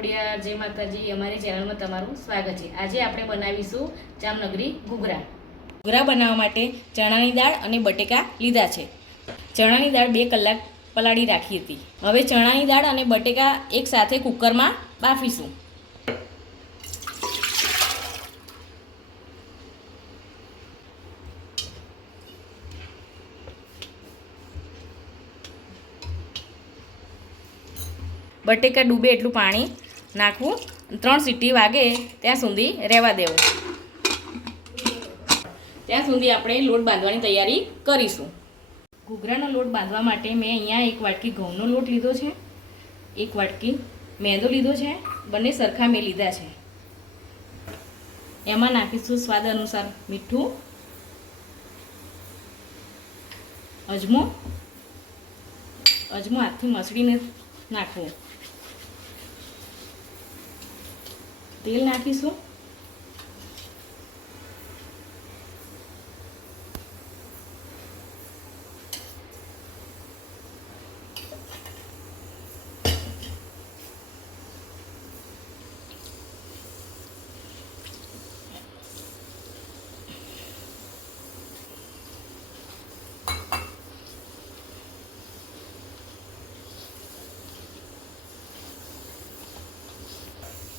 ખોડિયાર જય માતાજી અમારી ચેનલમાં તમારું સ્વાગત છે। આજે આપણે બનાવીશું જામનગરી ઘૂઘરા। ઘૂઘરા બનાવવા માટે ચણાની દાળ અને બટેકા લીધા છે। ચણાની દાળ 2 કલાક પલાળી રાખી હતી। હવે ચણાની દાળ અને બટેકા એકસાથે કુકરમાં બાફીશું। बटेका डूबे एटलू पाणी नाखवू, 3 सीटी वागे त्या सुधी रहेवा देवुं। त्या सुधी आपणे लोट बांधवानी तैयारी करीशुं। घूघरानो लोट बांधवा माटे मैं अहींया 1 वाटकी घऊंनो लोट लीधो छे, 1 वाटकी मैदो लीधो छे, बंने सरखा मैं लीधा छे। एमां नाखीशुं स्वाद अनुसार मीठुं, अजमो हाथथी मसळीने नाखवो। तेल नाखीशुं,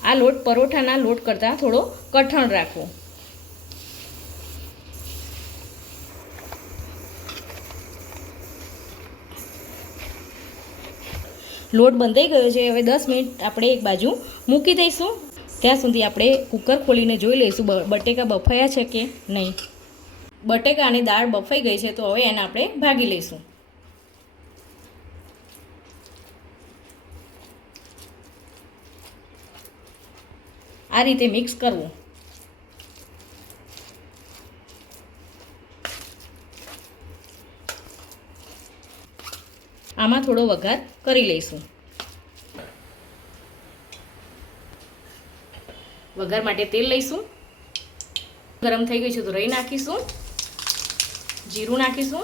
आ लोट परोठाना लोट करता थोड़ो कठण राखवो। लोट बंधाई गयो छे। हवे 10 मिनिट आपणे एक बाजू मूकी दईशुं। त्यां सुधी आपणे कूकर खोलीने जोई लईशुं बटेका बफाया छे के नहीं। बटेका अने दाळ बफाई गई छे तो हवे एने आपणे भागी लईशुं। आ रीते मिक्स करवू। आमां थोड़ो वघार करी लईशुं। वघार माटे तेल लईशुं। गरम थई गई छे तो रई नाखीशुं, जीरुं नाखीशुं,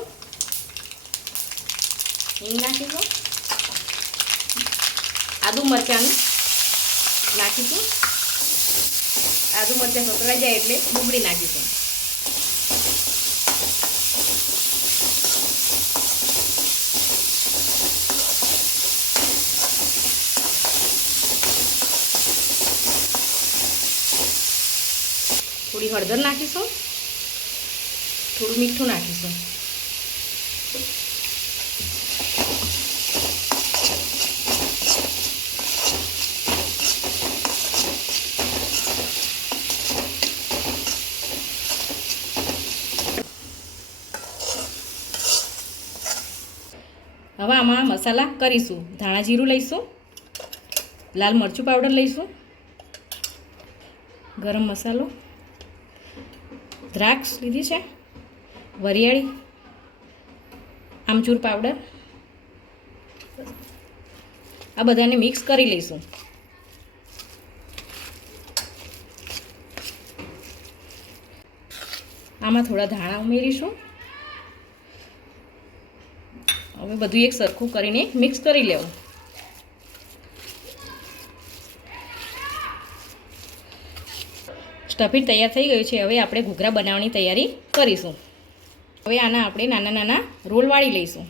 हींग नाखीशुं, आदु मरचां नाखीशुं। आदू मरचा सतराई जाए एटले डુંગળી नाखीशुं। थोड़ी हळदर नाखीशुं, थोड़ुं मीठुं नाखीशुं। हवे आमां मसाला करीशुं। धाणा जीरुं लईशुं, लाल मरचुं पाउडर लईशुं, गरम मसालो, द्राक्ष लीधी छे, वरियाળી, आमचूर पाउडर, आ बधाने मिक्स करी लईशुं। आमां थोड़ा धाणा उमेरीशुं। હવે બધું એક સરખું કરીને મિક્સ કરી લેવું। સ્ટફિંગ તૈયાર થઈ ગયું છે। હવે આપણે ઘૂઘરા બનાવવાની તૈયારી કરીશું। હવે આના આપણે નાના નાના રોલ વાળી લઈશું।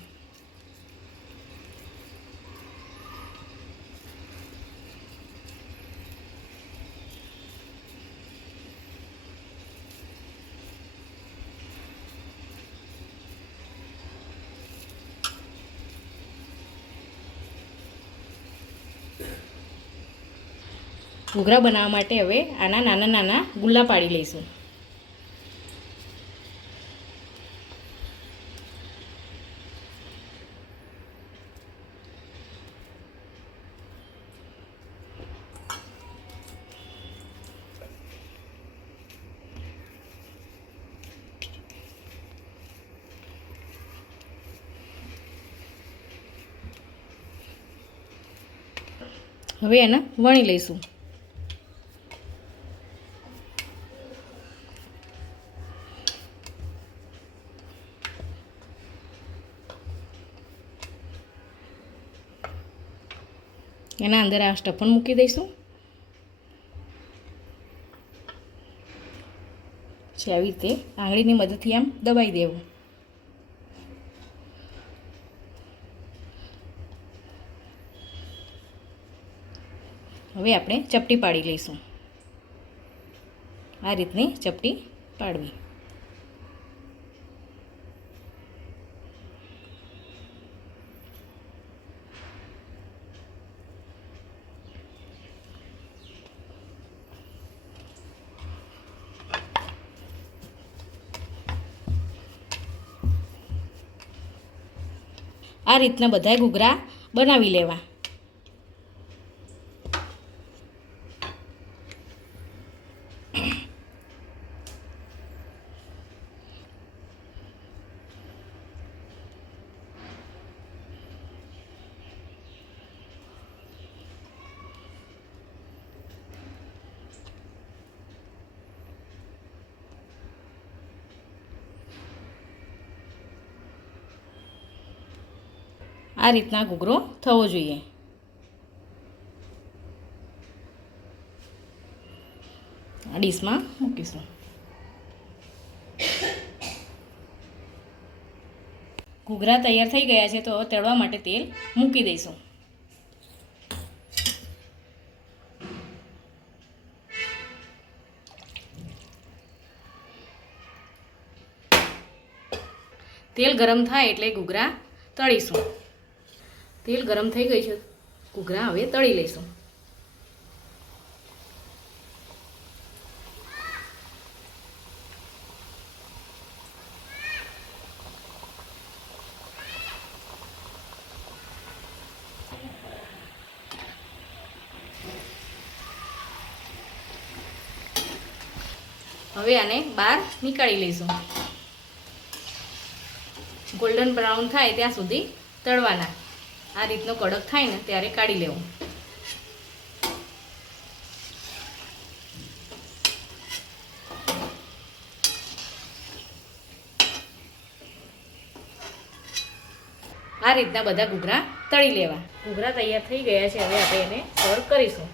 घूघरा बनाववा माटे हवे आना नाना नाना गुल्ला पाड़ी लईशुं। हवे एने वणी लईशुं। એના અંદર આ સ્ટફન મૂકી દઈશું। છે આવી રીતે આંગળીની મદદથી આમ દબાઈ દેવું. હવે આપણે ચપટી પાડી લઈશું. આ રીતની ચપટી પાડવી. આ રીતના બધા ઘૂઘરા બનાવી લેવા. આ રીતના ઘૂઘરો થવો જોઈએ. આ ડીશમાં મૂકીશું. ઘૂઘરા તૈયાર થઈ ગયા છે, તો તળવા માટે તેલ મૂકી દઈશું. તેલ ગરમ થાય એટલે ઘૂઘરા તળીશું. તેલ ગરમ થઈ ગઈ છે, ઘૂઘરા હવે તળી લઈશું. હવે આને બહાર નીકાળી લઈશું. ગોલ્ડન બ્રાઉન થાય ત્યાં સુધી તળવાના. આ રીતનો કડક થાય ને ત્યારે કાઢી લેવું. આ રીતના બધા ઘૂઘરા તળી લેવા. ઘૂઘરા તૈયાર થઈ ગયા છે, હવે આપણે એને સર્વ કરીશું.